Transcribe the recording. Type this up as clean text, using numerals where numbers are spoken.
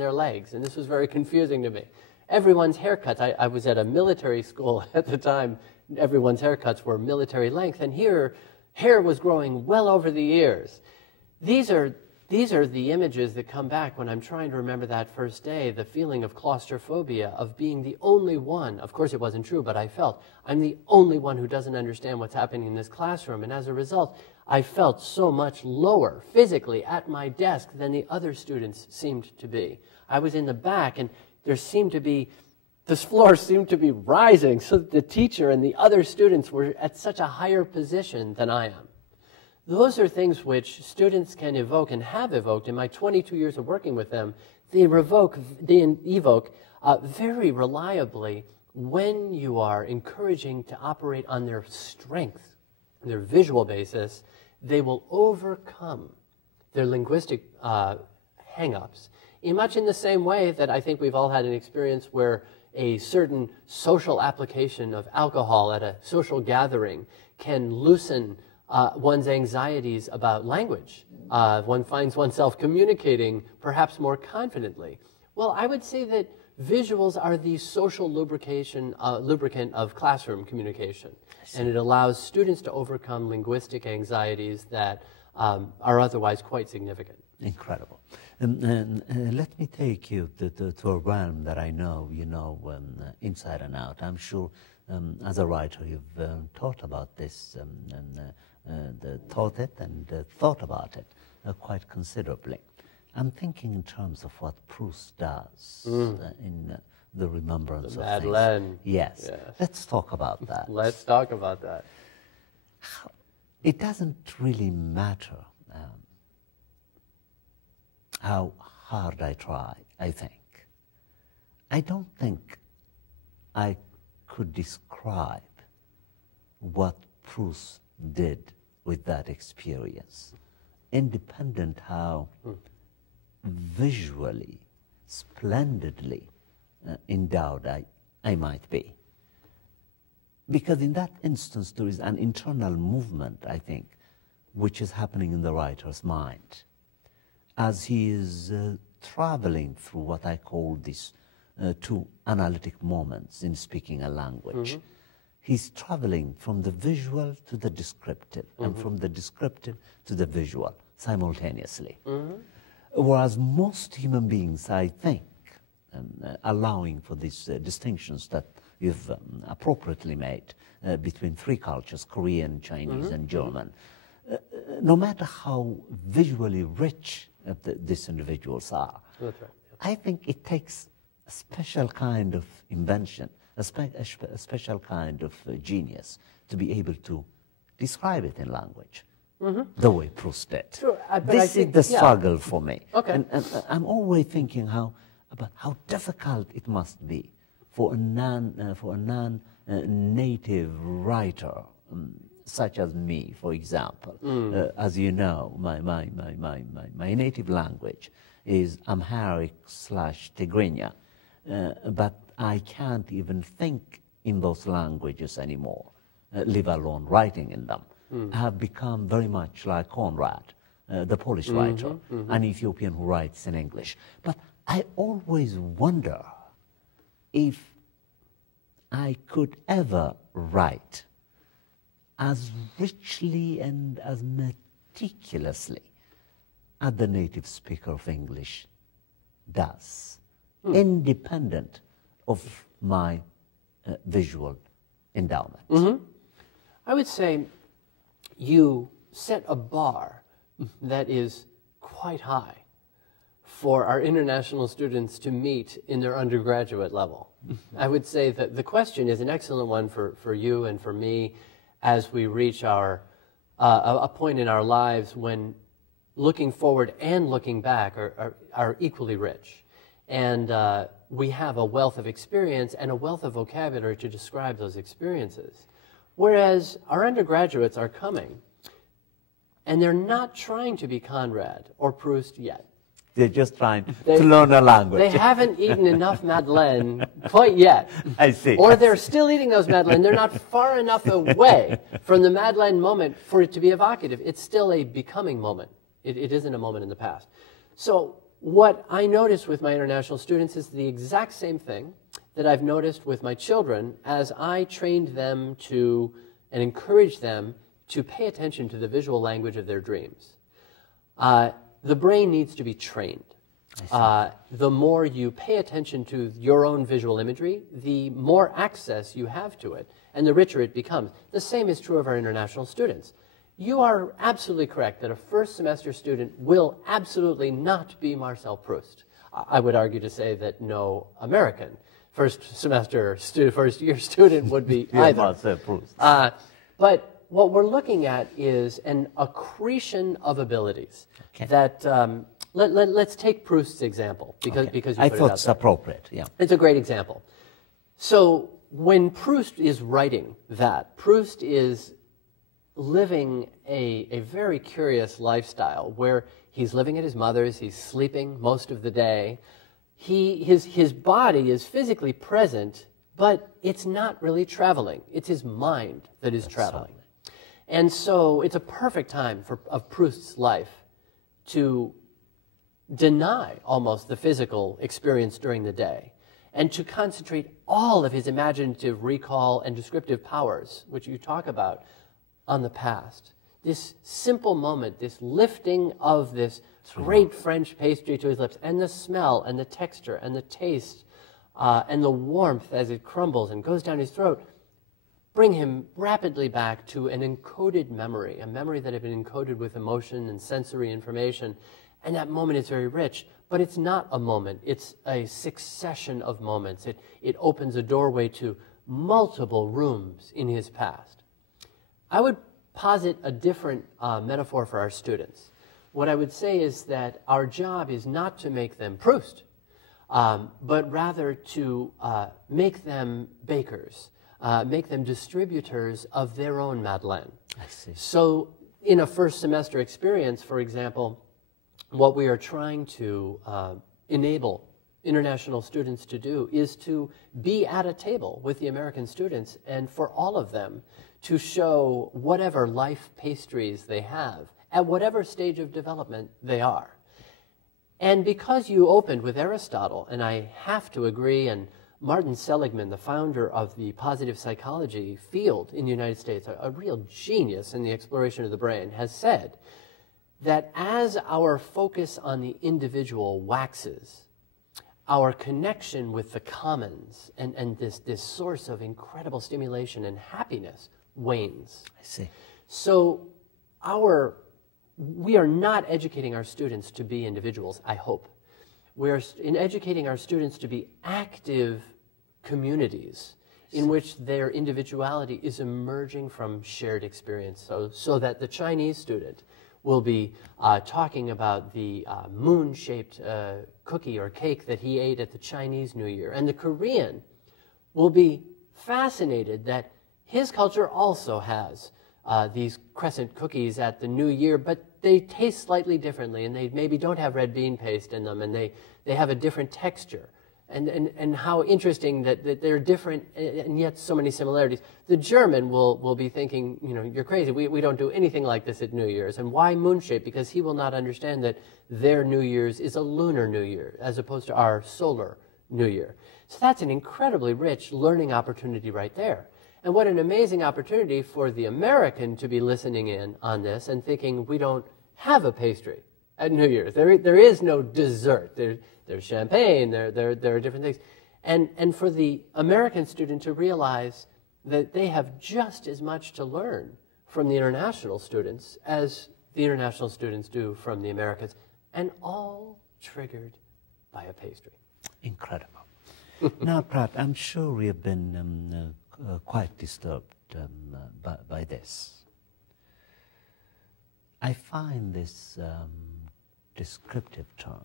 their legs, and this was very confusing to me. Everyone's haircuts, I was at a military school at the time, everyone's haircuts were military length, and here, hair was growing well over the ears. These are the images that come back when I'm trying to remember that first day, the feeling of claustrophobia, of being the only one. Of course, it wasn't true, but I felt I'm the only one who doesn't understand what's happening in this classroom. And as a result, I felt so much lower physically at my desk than the other students seemed to be. I was in the back, and this floor seemed to be rising, so that the teacher and the other students were at such a higher position than I am. Those are things which students can evoke and have evoked. In my 22 years of working with them, they evoke very reliably when you are encouraging to operate on their strength, their visual basis. They will overcome their linguistic hang-ups in much in the same way that I think we've all had an experience where a certain social application of alcohol at a social gathering can loosen one's anxieties about language. One finds oneself communicating perhaps more confidently. Well, I would say that visuals are the social lubricant of classroom communication. And it allows students to overcome linguistic anxieties that are otherwise quite significant. Incredible. Let me take you to a realm that I know you know inside and out. I'm sure as a writer you've thought about this taught it and thought about it quite considerably. I'm thinking in terms of what Proust does in the remembrance of Madeleine. things. Yes. Let's talk about that. Let's talk about that. It doesn't really matter how hard I try, I think. I don't think I could describe what Proust did with that experience, independent how visually, splendidly endowed I might be. Because in that instance there is an internal movement, I think, which is happening in the writer's mind as he is traveling through what I call these two analytic moments in speaking a language. He's traveling from the visual to the descriptive, and from the descriptive to the visual simultaneously. Whereas most human beings, I think, allowing for these distinctions that you've appropriately made between three cultures, Korean, Chinese, and German, no matter how visually rich these individuals are, That's right. I think it takes a special kind of invention, a special kind of genius to be able to describe it in language, the way Proust did. Sure, This is the struggle for me. Okay. And I'm always thinking about how difficult it must be for a non-native writer, such as me, for example. As you know, my native language is Amharic/Tigrinya, but I can't even think in those languages anymore, leave alone writing in them. I have become very much like Conrad, the Polish writer, an Ethiopian who writes in English. But I always wonder if I could ever write as richly and as meticulously as the native speaker of English does, independent of my visual endowment. I would say you set a bar that is quite high for our international students to meet in their undergraduate level. I would say that the question is an excellent one for you and for me as we reach a point in our lives when looking forward and looking back are equally rich. And we have a wealth of experience and a wealth of vocabulary to describe those experiences. Whereas our undergraduates are coming, and they're not trying to be Conrad or Proust yet. They're just trying to learn a language. They haven't eaten enough Madeleine quite yet. I see. Or they're still eating those Madeleine. They're not far enough away from the Madeleine moment for it to be evocative. It's still a becoming moment. It isn't a moment in the past. So what I notice with my international students is the exact same thing that I've noticed with my children as I trained them to and encouraged them to pay attention to the visual language of their dreams. The brain needs to be trained. The more you pay attention to your own visual imagery, the more access you have to it, and the richer it becomes. The same is true of our international students. You are absolutely correct that a first semester student will absolutely not be Marcel Proust. I would argue to say that no American first year student would be either. Marcel Proust. But what we're looking at is an accretion of abilities. Okay. That let's take Proust's example because you put I it thought out it's there. appropriate. Yeah. It's a great example. So when Proust is writing that, Proust is living a very curious lifestyle where he's living at his mother's, he's sleeping most of the day. His body is physically present, but it's not really traveling. It's his mind that is traveling. And so it's a perfect time of Proust's life to deny almost the physical experience during the day and to concentrate all of his imaginative recall and descriptive powers, which you talk about, on the past. This simple moment, this lifting of this great French pastry to his lips, and the smell and the texture and the taste and the warmth as it crumbles and goes down his throat, bring him rapidly back to an encoded memory, a memory that had been encoded with emotion and sensory information. And that moment is very rich, but it's not a moment. It's a succession of moments. It opens a doorway to multiple rooms in his past. I would posit a different metaphor for our students. What I would say is that our job is not to make them Proust, but rather to make them bakers, make them distributors of their own Madeleine. I see. So in a first semester experience, for example, what we are trying to enable international students to do is to be at a table with the American students and for all of them to show whatever life pastries they have at whatever stage of development they are. And because you opened with Aristotle, and I have to agree, and Martin Seligman, the founder of the positive psychology field in the United States, a real genius in the exploration of the brain, has said that as our focus on the individual waxes, our connection with the commons and this source of incredible stimulation and happiness wanes. I see. So we are not educating our students to be individuals, I hope. We're educating our students to be active communities in which their individuality is emerging from shared experience, so that the Chinese student will be talking about the moon-shaped cookie or cake that he ate at the Chinese New Year. And the Korean will be fascinated that his culture also has these crescent cookies at the New Year, but they taste slightly differently, and they maybe don't have red bean paste in them, and they have a different texture. And how interesting that they're different and yet so many similarities. The German will be thinking, you know, you're crazy. We don't do anything like this at New Year's. And why moon-shaped? Because he will not understand that their New Year's is a lunar New Year as opposed to our solar New Year. So that's an incredibly rich learning opportunity right there. And what an amazing opportunity for the American to be listening in on this and thinking we don't have a pastry at New Year's. There is no dessert. There's champagne, there are different things. And for the American student to realize that they have just as much to learn from the international students as the international students do from the Americans, and all triggered by a pastry. Incredible. Now, Pratt, I'm sure we have been quite disturbed by this. I find this descriptive term